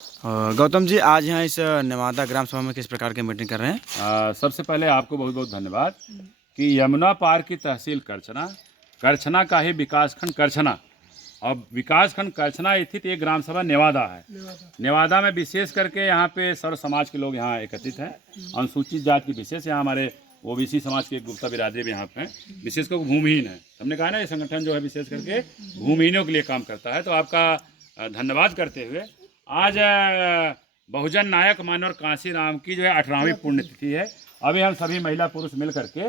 गौतम जी, आज यहाँ इस नवादा ग्राम सभा में किस प्रकार की मीटिंग कर रहे हैं? सबसे पहले आपको बहुत बहुत धन्यवाद कि यमुना पार की तहसील करछना, करछना का ही विकासखंड करछना और विकासखंड करछना स्थित एक ग्राम सभा नेवादा है। नेवादा में विशेष करके यहाँ पे सर्व समाज के लोग यहाँ एकत्रित हैं। अनुसूचित जाति की विशेष यहाँ हमारे ओबीसी समाज के एक गुप्ता बिरादरी भी यहाँ पे हैं, विशेष कर भूमिहीन है। हमने कहा ना ये संगठन जो है विशेष करके भूमिहीनों के लिए काम करता है। तो आपका धन्यवाद करते हुए आज बहुजन नायक मानवर कांशीराम की जो है 18वीं पुण्यतिथि है। अभी हम सभी महिला पुरुष मिल करके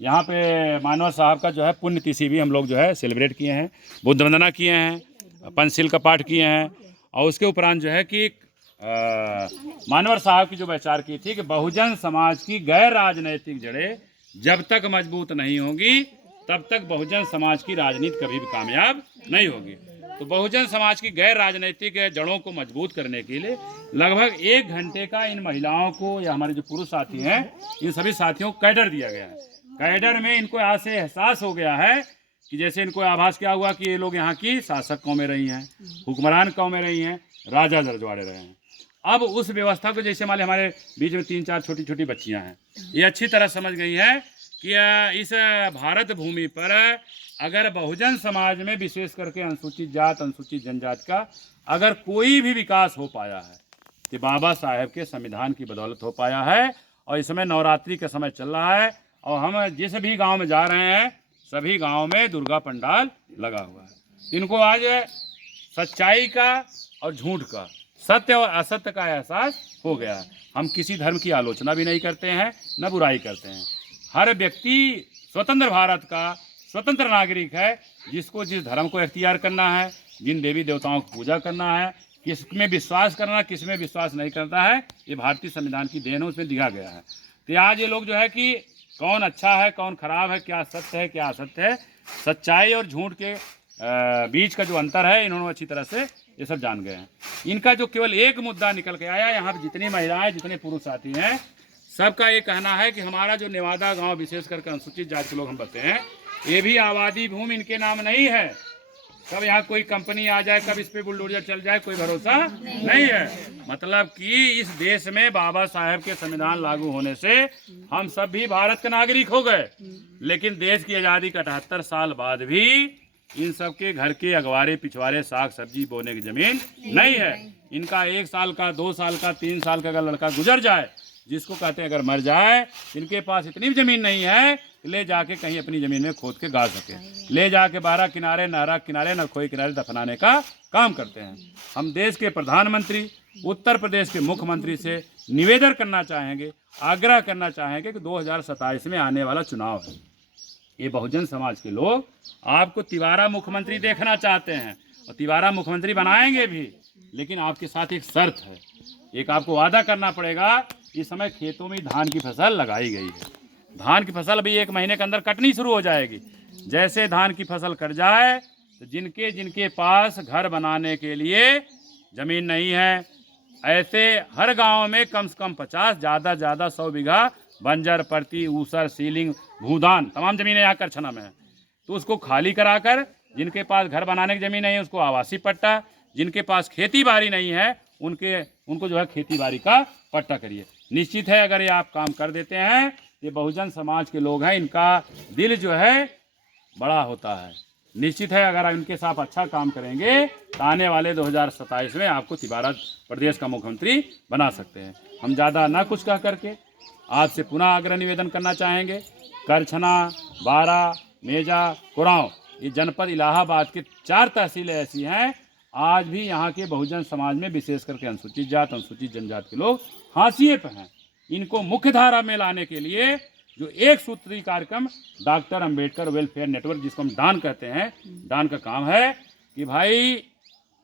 यहाँ पे मानवर साहब का जो है पुण्यतिथि भी हम लोग जो है सेलिब्रेट किए हैं, बुद्ध वंदना किए हैं, पंचशील का पाठ किए हैं। और उसके उपरांत जो है कि मानवर साहब की जो विचार की थी कि बहुजन समाज की गैर राजनैतिक जड़ें जब तक मजबूत नहीं होंगी तब तक बहुजन समाज की राजनीति कभी भी कामयाब नहीं होगी। तो बहुजन समाज की गैर राजनीतिक जड़ों को मजबूत करने के लिए लगभग 1 घंटे का इन महिलाओं को या हमारे जो पुरुष साथी हैं इन सभी साथियों को कैडर दिया गया है। कैडर में इनको आज से एहसास हो गया है कि जैसे इनको आभास क्या हुआ कि ये लोग यहाँ की शासक कौमें रही हैं, हुक्मरान कौमें रही हैं, राजा रजवाड़े रहे हैं। अब उस व्यवस्था को जैसे मान हमारे बीच में 3-4 छोटी छोटी बच्चियाँ हैं, ये अच्छी तरह समझ गई हैं कि इस भारत भूमि पर अगर बहुजन समाज में विशेष करके अनुसूचित जात अनुसूचित जनजाति का अगर कोई भी विकास हो पाया है तो बाबा साहेब के संविधान की बदौलत हो पाया है। और इस समय नवरात्रि का समय चल रहा है और हम जिस भी गांव में जा रहे हैं सभी गांव में दुर्गा पंडाल लगा हुआ है। इनको आज सच्चाई का और झूठ का, सत्य और असत्य का एहसास हो गया है। हम किसी धर्म की आलोचना भी नहीं करते हैं, न बुराई करते हैं। हर व्यक्ति स्वतंत्र भारत का स्वतंत्र नागरिक है, जिसको जिस धर्म को इख्तियार करना है, जिन देवी देवताओं की पूजा करना है, किस में विश्वास करना, किस में विश्वास नहीं करता है, ये भारतीय संविधान की देन है, उसमें दिया गया है। तो आज ये लोग जो है कि कौन अच्छा है कौन खराब है, क्या सत्य है क्या असत्य है, सच्चाई और झूठ के बीच का जो अंतर है इन्होंने अच्छी तरह से ये सब जान गए हैं। इनका जो केवल एक मुद्दा निकल के आया, यहाँ पर जितनी महिलाएं जितने पुरुष साथी हैं सबका ये कहना है कि हमारा जो नेवादा गाँव विशेष करके अनुसूचित जाति के लोग हम बते हैं, ये भी आबादी भूमि इनके नाम नहीं है। कब यहाँ कोई कंपनी आ जाए, कब इस पे बुलडोजर चल जाए, कोई भरोसा नहीं है। मतलब कि इस देश में बाबा साहेब के संविधान लागू होने से हम सब भी भारत के नागरिक हो गए, लेकिन देश की आज़ादी का 78 साल बाद भी इन सब के घर के अगवारे पिछवाड़े साग सब्जी बोने की जमीन नहीं है। इनका 1 साल का 2 साल का 3 साल का अगर लड़का गुजर जाए, जिसको कहते हैं अगर मर जाए, इनके पास इतनी ज़मीन नहीं है कि ले जाके कहीं अपनी ज़मीन में खोद के गाड़ सके, ले जाके 12 किनारे नहरा किनारे नरखोई किनारे दफनाने का काम करते हैं। हम देश के प्रधानमंत्री, उत्तर प्रदेश के मुख्यमंत्री से निवेदन करना चाहेंगे, आग्रह करना चाहेंगे कि 2027 में आने वाला चुनाव है, ये बहुजन समाज के लोग आपको तिवारा मुख्यमंत्री देखना चाहते हैं और तिवारा मुख्यमंत्री बनाएंगे भी, लेकिन आपके साथ एक शर्त है, एक आपको वादा करना पड़ेगा। इस समय खेतों में धान की फसल लगाई गई है, धान की फसल अभी 1 महीने के अंदर कटनी शुरू हो जाएगी। जैसे धान की फसल कट जाए तो जिनके जिनके पास घर बनाने के लिए ज़मीन नहीं है, ऐसे हर गांव में कम से कम 50 ज़्यादा ज़्यादा 100 बीघा बंजर परती ऊसर सीलिंग भूदान तमाम ज़मीनें यहाँ करछना में है, तो उसको खाली कराकर जिनके पास घर बनाने की ज़मीन नहीं है उसको आवासीय पट्टा, जिनके पास खेती बाड़ी नहीं है उनको जो है खेती बाड़ी का पट्टा करिए। निश्चित है अगर ये आप काम कर देते हैं, ये बहुजन समाज के लोग हैं, इनका दिल जो है बड़ा होता है। निश्चित है अगर इनके साथ अच्छा काम करेंगे तो आने वाले 2027 में आपको तिवारा प्रदेश का मुख्यमंत्री बना सकते हैं। हम ज़्यादा ना कुछ कह करके आपसे पुनः आग्रह निवेदन करना चाहेंगे। करछना, बारा, मेजा, कुरांव ये जनपद इलाहाबाद के 4 तहसीलें ऐसी हैं, आज भी यहाँ के बहुजन समाज में विशेष करके अनुसूचित जात अनुसूचित जनजाति के लोग हाशिए पर हैं। इनको मुख्य धारा में लाने के लिए जो एक सूत्री कार्यक्रम डॉक्टर अंबेडकर वेलफेयर नेटवर्क, जिसको हम डान कहते हैं, डान का काम है कि भाई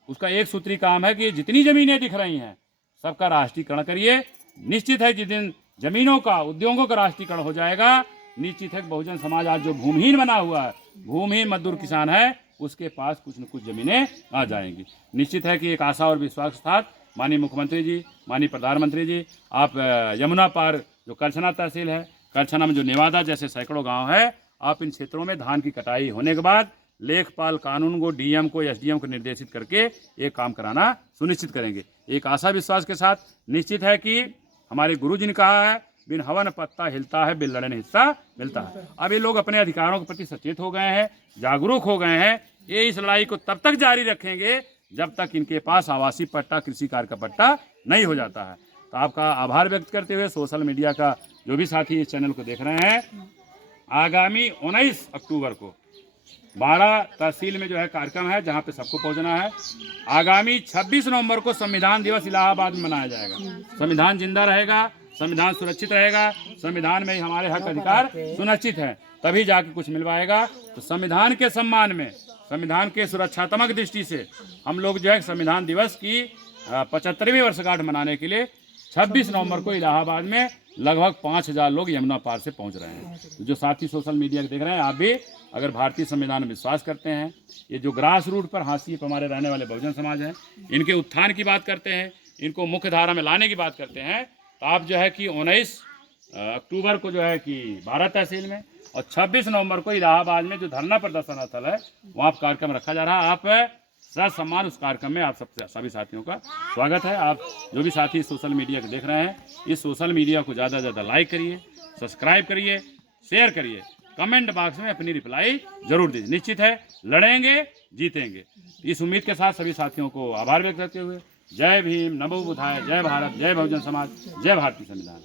उसका एक सूत्री काम है कि जितनी ज़मीनें दिख रही हैं सबका राष्ट्रीयकरण करिए। निश्चित है जिस दिन ज़मीनों का उद्योगों का राष्ट्रीयकरण हो जाएगा, निश्चित है कि बहुजन समाज आज जो भूमिहीन बना हुआ है, भूमिहीन मजदूर किसान है, उसके पास कुछ न कुछ ज़मीनें आ जाएंगी। निश्चित है कि एक आशा और विश्वास के साथ माननीय मुख्यमंत्री जी, माननीय प्रधानमंत्री जी, आप यमुना पार जो करछना तहसील है, करछना में जो नेवादा जैसे सैकड़ों गांव है, आप इन क्षेत्रों में धान की कटाई होने के बाद लेखपाल कानून को, डीएम को, एसडीएम को निर्देशित करके ये काम कराना सुनिश्चित करेंगे। एक आशा विश्वास के साथ निश्चित है कि हमारे गुरु जी ने कहा है, बिन हवन पत्ता हिलता है, बिन लड़े ने हिस्सा मिलता है। अब ये लोग अपने अधिकारों के प्रति सचेत हो गए हैं, जागरूक हो गए हैं। ये इस लड़ाई को तब तक जारी रखेंगे जब तक इनके पास आवासीय पट्टा, कृषि कार्य का पट्टा नहीं हो जाता है। तो आपका आभार व्यक्त करते हुए सोशल मीडिया का जो भी साथी इस चैनल को देख रहे हैं, आगामी 19 अक्टूबर को 12 तहसील में जो है कार्यक्रम है जहां पे सबको पहुंचना है। आगामी 26 नवंबर को संविधान दिवस इलाहाबाद में मनाया जाएगा। संविधान जिंदा रहेगा, संविधान सुरक्षित रहेगा, संविधान में ही हमारे हक अधिकार सुनिश्चित है, तभी जाके कुछ मिल पाएगा। तो संविधान के सम्मान में, संविधान के सुरक्षात्मक दृष्टि से हम लोग जो है संविधान दिवस की 75वीं वर्षगांठ मनाने के लिए 26 नवंबर को इलाहाबाद में लगभग 5000 लोग यमुना पार से पहुंच रहे हैं। तो जो साथी सोशल मीडिया देख रहे हैं, आप भी अगर भारतीय संविधान में विश्वास करते हैं, ये जो ग्रास रूट पर हाशिए पर हमारे रहने वाले बहुजन समाज हैं, इनके उत्थान की बात करते हैं, इनको मुख्य धारा में लाने की बात करते हैं, तो आप जो है कि 19 अक्टूबर को जो है कि 12 तहसील में और 26 नवंबर को इलाहाबाद में जो धरना प्रदर्शन स्थल है वहाँ कार्यक्रम रखा जा रहा है। आप सम्मान उस कार्यक्रम में आप सभी साथियों का स्वागत है। आप जो भी साथी सोशल मीडिया को देख रहे हैं, इस सोशल मीडिया को ज़्यादा से ज़्यादा लाइक करिए, सब्सक्राइब करिए, शेयर करिए, कमेंट बॉक्स में अपनी रिप्लाई जरूर दीजिए। निश्चित है लड़ेंगे, जीतेंगे। इस उम्मीद के साथ सभी साथियों को आभार व्यक्त करते हुए जय भीम, नमो बुद्धाय, जय भारत, जय बहुजन समाज, जय भारतीय संविधान।